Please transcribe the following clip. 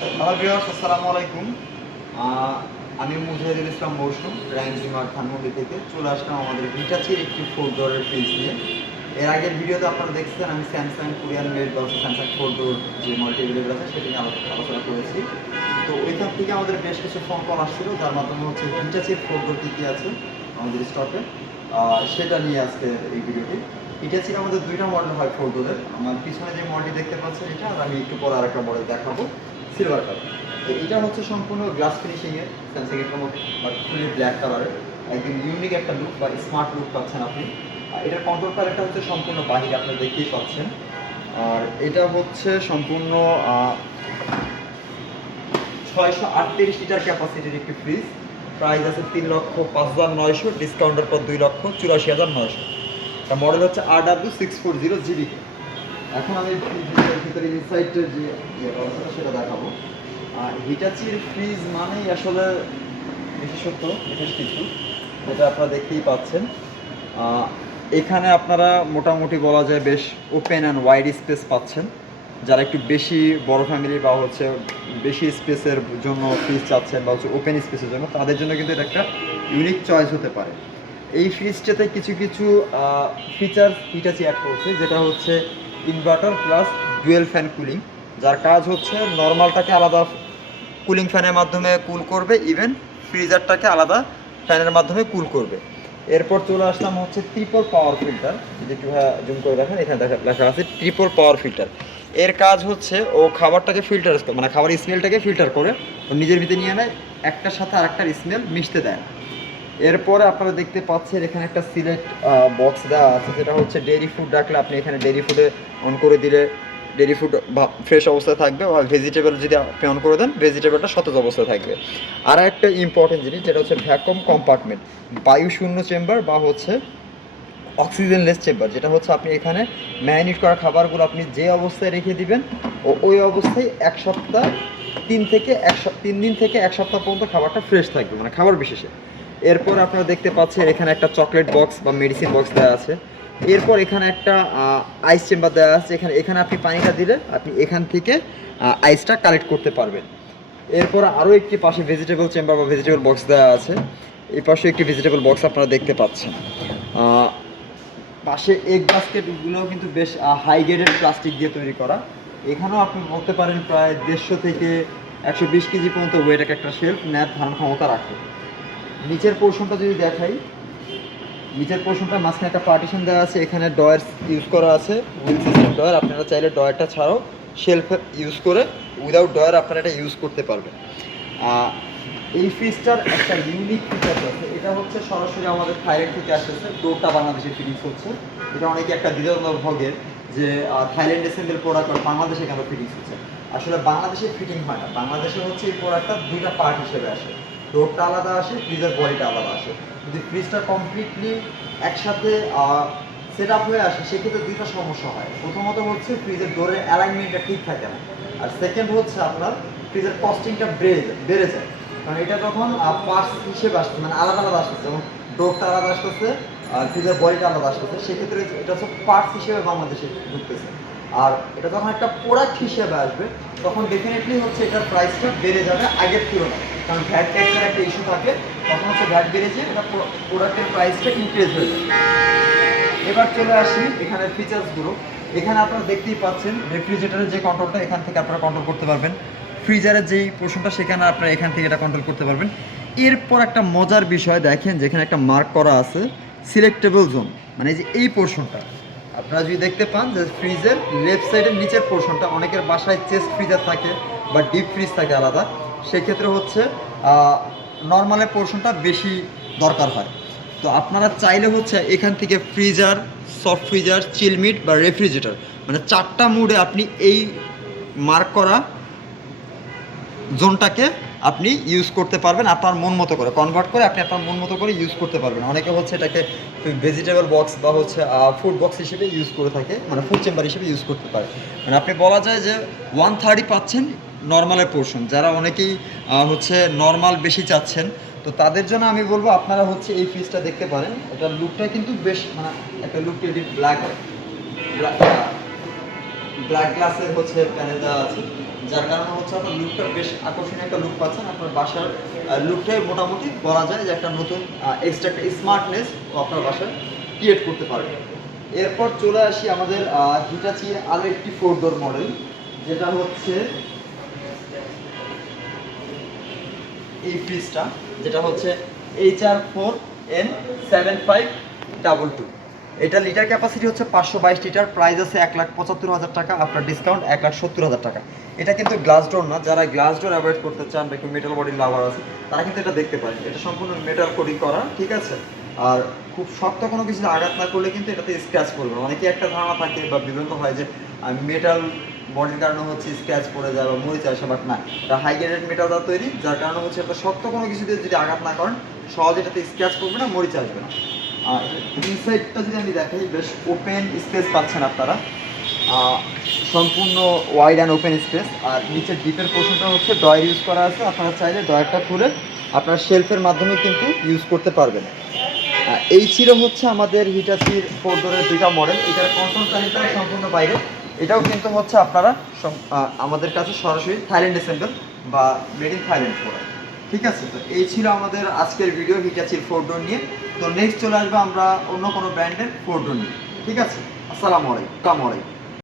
Hello viewers, আসসালামু আলাইকুম। আমি মুজাহিদুল ইসলাম মৌসুম রাইমজিমার ধানমন্ডি থেকে চলে আসলাম আমাদের হিটাচির একটি 4 ডোরের ফ্রিজ নিয়ে। এর আগের ভিডিওতে আপনারা দেখছেন আমি স্যামসাং কোরিয়ান মেড বা স্যামসাং 4 ডোর যে মডেলটি অ্যাভেলেবল আছে সেটা নিয়ে আলোচনা করেছি। তো ওইখান থেকে আমাদের বেশ কিছু ফোন কল আসছিল, যার মাধ্যমে হচ্ছে হিটাচির 4 ডোর কী কী আছে আমাদের স্টকে সেটা নিয়ে আজকে এই ভিডিওটি। হিটাচির আমাদের দুইটা মডেল হয় 4 ডোরের। আমার পিছনে যে মডেলটি দেখতে পাচ্ছেন এটা, আর আমি একটু পরে আরেকটা মডেল দেখাবো সিলভার কালার। তো এটা হচ্ছে সম্পূর্ণ গ্লাস ফিনিশিংয়ের স্যামসাং এর মতো বাট ফুলি ব্ল্যাক কালারের একদম ইউনিক একটা লুক বা স্মার্ট লুক পাচ্ছেন আপনি। এটার কন্ট্রোল প্যানেলটা হচ্ছে সম্পূর্ণ বাহিরে আপনি দেখতেই পাচ্ছেন। আর এটা হচ্ছে সম্পূর্ণ 638 লিটার ক্যাপাসিটির একটি ফ্রিজ। প্রাইস আছে 3,05,900, ডিসকাউন্টের পর 2,84,900। এটা মডেল হচ্ছে RW640GB। এখন আমি ফ্রিজের ভিতরে ইনসাইডের যে ব্যবস্থাটা সেটা দেখাবো। হিটাচির ফ্রিজ মানেই আসলে বিশেষত্ব বিশেষ কিছু, যেটা আপনারা দেখতেই পাচ্ছেন। এখানে আপনারা মোটামুটি বলা যায় বেশ ওপেন অ্যান্ড ওয়াইড স্পেস পাচ্ছেন। যারা একটু বেশি বড় ফ্যামিলি বা হচ্ছে বেশি স্পেসের জন্য ফ্রিজ চাচ্ছেন বা হচ্ছে ওপেন স্পেসের জন্য, তাদের জন্য কিন্তু এটা একটা ইউনিক চয়েস হতে পারে। এই ফ্রিজটাতে কিছু কিছু ফিচার্স হিটাচি অ্যাড করছে, যেটা হচ্ছে inverter plus dual fan cooling, যার কাজ হচ্ছে নর্মালটাকে আলাদা কুলিং ফ্যানের মাধ্যমে কুল করবে, ইভেন ফ্রিজারটাকে আলাদা ফ্যানের মাধ্যমে কুল করবে। এরপর চলে আসলাম হচ্ছে ট্রিপল পাওয়ার ফিল্টার। যদি একটু জুম করে দেখেন, এখানে লেখা আছে ট্রিপল পাওয়ার ফিল্টার। এর কাজ হচ্ছে ও খাবারটাকে ফিল্টার মানে খাবার স্মেলটাকে ফিল্টার করে ও নিজের ভিতরে নিয়ে নেয়, একটার সাথে আরেকটার স্মেল মিশতে দেয়। এরপরে আপনারা দেখতে পাচ্ছেন এখানে একটা সিলেক্ট বক্স দেওয়া আছে, যেটা হচ্ছে ডেইরি ফুড রাখলে আপনি এখানে ডেইরি ফুডে অন করে দিলে ডেইরি ফুড ফ্রেশ অবস্থায় থাকবে, আর ভেজিটেবল যদি আপনি অন করে দেন ভেজিটেবলটা সতেজ অবস্থায় থাকবে। আর একটা ইম্পর্টেন্ট জিনিস, যেটা হচ্ছে ভ্যাকুয়াম কম্পার্টমেন্ট, বায়ু শূন্য চেম্বার বা হচ্ছে অক্সিজেনলেস চেম্বার, যেটা হচ্ছে আপনি এখানে ম্যারিনেট করা খাবারগুলো আপনি যে অবস্থায় রেখে দিবেন ওই অবস্থায় 3 দিন থেকে 1 সপ্তাহ পর্যন্ত খাবারটা ফ্রেশ থাকবে, মানে খাবার বিশেষে। এরপর আপনারা দেখতে পাচ্ছেন এখানে একটা চকলেট বক্স বা মেডিসিন বক্স দেওয়া আছে। এরপর এখানে একটা আইস চেম্বার দেওয়া আছে, এখানে আপনি পানিটা দিলে আপনি এখান থেকে আইসটা কালেক্ট করতে পারবেন। এরপর আরও একটি পাশে ভেজিটেবল চেম্বার বা ভেজিটেবল বক্স দেওয়া আছে। এই পাশে একটি ভেজিটেবল বক্স আপনারা দেখতে পাচ্ছেন। পাশে এগ বাস্কেটগুলোও কিন্তু বেশ হাই গ্রেডের প্লাস্টিক দিয়ে তৈরি করা। এখানেও আপনি বলতে পারেন প্রায় 150 থেকে 120 কেজি পর্যন্ত ওয়েট একটা শেলফ নেওয়ার ধারণ ক্ষমতা রাখে। নিচের পোর্শনটা যদি দেখাই, নিচের পোর্শনটা মাঝখানে একটা পার্টিশন দেওয়া আছে, এখানে ডয়ার ইউজ করা আছে, হুইল সিস্টেম ডয়ার। আপনারা চাইলে ডয়ারটা ছাড়াও শেলফ ইউজ করে উইদাউট ডয়ার আপনারা এটা ইউজ করতে পারবেন। এই ফ্রিজটার একটা ইউনিক ফিচার আছে, এটা হচ্ছে সরাসরি আমাদের থাইল্যান্ড থেকে আসতেছে, ডোরটা বাংলাদেশে ফিটিংস হচ্ছে। এটা অনেকে একটা দ্বিধাদ্বন্দ্ব ভোগের যে থাইল্যান্ড অ্যাসেম্বল প্রোডাক্ট আর বাংলাদেশে কেন ফিটিংস হচ্ছে। আসলে বাংলাদেশে ফিটিং হয় না, বাংলাদেশে হচ্ছে এই প্রোডাক্টটা দুইটা পার্ট হিসেবে আসে, ডোরটা আলাদা আসে, ফ্রিজের বডিটা আলাদা আসে। যদি ফ্রিজটা কমপ্লিটলি একসাথে সেট আপ হয়ে আসে সেক্ষেত্রে দুইটা সমস্যা হয়। প্রথমত হচ্ছে ফ্রিজের ডোরের অ্যালাইনমেন্টটা ঠিক থাকে না, আর সেকেন্ড হচ্ছে আপনার ফ্রিজের কস্টিংটা বেড়ে যায়। কারণ এটা যখন পার্টস হিসেবে আসছে, মানে আলাদা আলাদা আসতেছে, যেমন ডোরটা আলাদা আসতেছে আর ফ্রিজের বডিটা আলাদা আসতেছে, সেক্ষেত্রে এটা হচ্ছে পার্টস হিসেবে বাংলাদেশে ঢুকতেছে। আর এটা যখন একটা প্রোডাক্ট হিসেবে আসবে তখন ডেফিনেটলি হচ্ছে এটার প্রাইসটা বেড়ে যাবে আগের তুলনায়, কারণ ভ্যাট ট্যাক্সের একটা ইস্যু থাকে, তখন হচ্ছে ভ্যাট বেড়ে যায়, এটা প্রোডাক্টের প্রাইসটা ইনক্রিজ হয়ে যায়। এবার চলে আসি এখানে ফিচার্সগুলো। এখানে আপনারা দেখতেই পাচ্ছেন রেফ্রিজারেটরের যে কন্ট্রোলটা এখান থেকে আপনারা কন্ট্রোল করতে পারবেন, ফ্রিজারের যেই পোর্শনটা সেখানে আপনারা এখান থেকে এটা কন্ট্রোল করতে পারবেন। এরপর একটা মজার বিষয় দেখেন, যেখানে একটা মার্ক করা আছে সিলেক্টেবল জোন, মানে যে এই পোর্শনটা আপনারা যদি দেখতে পান যে ফ্রিজের লেফট সাইডের নিচের পোর্শনটা, অনেকের বাসায় চেস্ট ফ্রিজার থাকে বা ডিপ ফ্রিজ থাকে আলাদা, সেক্ষেত্রে হচ্ছে নর্মালের পোর্শনটা বেশি দরকার হয়। তো আপনারা চাইলে হচ্ছে এখান থেকে ফ্রিজার, সফট ফ্রিজার, চিলমিট বা রেফ্রিজারেটর, মানে 4টা মুডে আপনি এই মার্ক করা জোনটাকে আপনি ইউজ করতে পারবেন, আপনার মন মতো করে কনভার্ট করে আপনি আপনার মন মতো করে ইউজ করতে পারবেন। অনেকে হচ্ছে এটাকে ভেজিটেবল বক্স বা হচ্ছে ফুড বক্স হিসেবে ইউজ করে থাকে, মানে ফুড চেম্বার হিসেবে ইউজ করতে পারে। মানে আপনি বলা যায় যে 1/3 পাচ্ছেন নর্মালের পোর্শন। যারা অনেকেই হচ্ছে নর্মাল বেশি চাচ্ছেন, তো তাদের জন্য আমি বলবো আপনারা হচ্ছে এই ফ্রিজটা দেখতে পারেন। এটার লুকটা কিন্তু বেশ, মানে একটা লুক ব্ল্যাক গ্লাসের হচ্ছে প্যানেল দেওয়া আছে। যার কারণে হচ্ছে আপনার লুকটা বেশ আকর্ষণীয় একটা লুক পাচ্ছেন। আপনার বাসার লুকটাই মোটামুটি বলা যায় যে একটা নতুন এক্সট্রা একটা স্মার্টনেস আপনার বাসায় ক্রিয়েট করতে পারবে। এরপর চলে আসি আমাদের হিটাচির আরও একটি 4 ডোর মডেল, যেটা হচ্ছে এই ফ্রিজটা, যেটা হচ্ছে HR4N7522। এটা লিটার ক্যাপাসিটি হচ্ছে 522 লিটার, প্রাইস আছে 1,75,000 টাকা, আপনার ডিসকাউন্ট 1,70,000 টাকা। এটা কিন্তু গ্লাস ডোর না, যারা গ্লাস ডোর অ্যাভয়েড করতে চান বা একটু মেটাল বডির লাভার আছে তারা কিন্তু এটা দেখতে পারেন। এটা সম্পূর্ণ মেটাল কোটিং করা, ঠিক আছে। আর খুব শক্ত কোনো কিছু আঘাত না করলে কিন্তু এটাতে স্ক্র্যাচ পড়বে না। অনেকে একটা ধারণা থাকে বা বিভ্রান্ত হয় যে মেটাল বডির কারণে হচ্ছে স্ক্র্যাচ পড়ে যায় বা মরিচা আসে, বাট না, এটা হাই গ্রেডেড মেটাল দ্বারা তৈরি, যার কারণে হচ্ছে একটা শক্ত কোনো কিছু দিয়ে যদি আঘাত না করেন সহজে এটাতে স্ক্র্যাচ পড়বে না, মরিচা আসবে না। আর ইনসাইডটা যদি আমি দেখাই, বেশ ওপেন স্পেস পাচ্ছেন আপনারা, সম্পূর্ণ ওয়াইড অ্যান্ড ওপেন স্পেস। আর নিচের ডিপের পোর্শনটা হচ্ছে ডয়ার ইউজ করা আছে, আপনারা চাইলে ডয়ারটা খুলে আপনার শেলফের মাধ্যমে কিন্তু ইউজ করতে পারবেন। এই ছিল হচ্ছে আমাদের হিটাচির 4 ডোরের দুইটা মডেল। এটার কন্ট্রোল প্যানেলটাও সম্পূর্ণ বাইরে, এটাও কিন্তু হচ্ছে আপনারা আমাদের কাছে সরাসরি থাইল্যান্ড অ্যাসেম্বল বা মেড ইন থাইল্যান্ড করা। ঠিক আছে, তো এই ছিল আমাদের আজকের ভিডিও হিটাচির 4 ডোর নিয়ে। তো নেক্সট চলে আসবো আমরা অন্য কোনো ব্র্যান্ডের 4 ডোর নিয়ে। ঠিক আছে, আসসালামু আলাইকুম।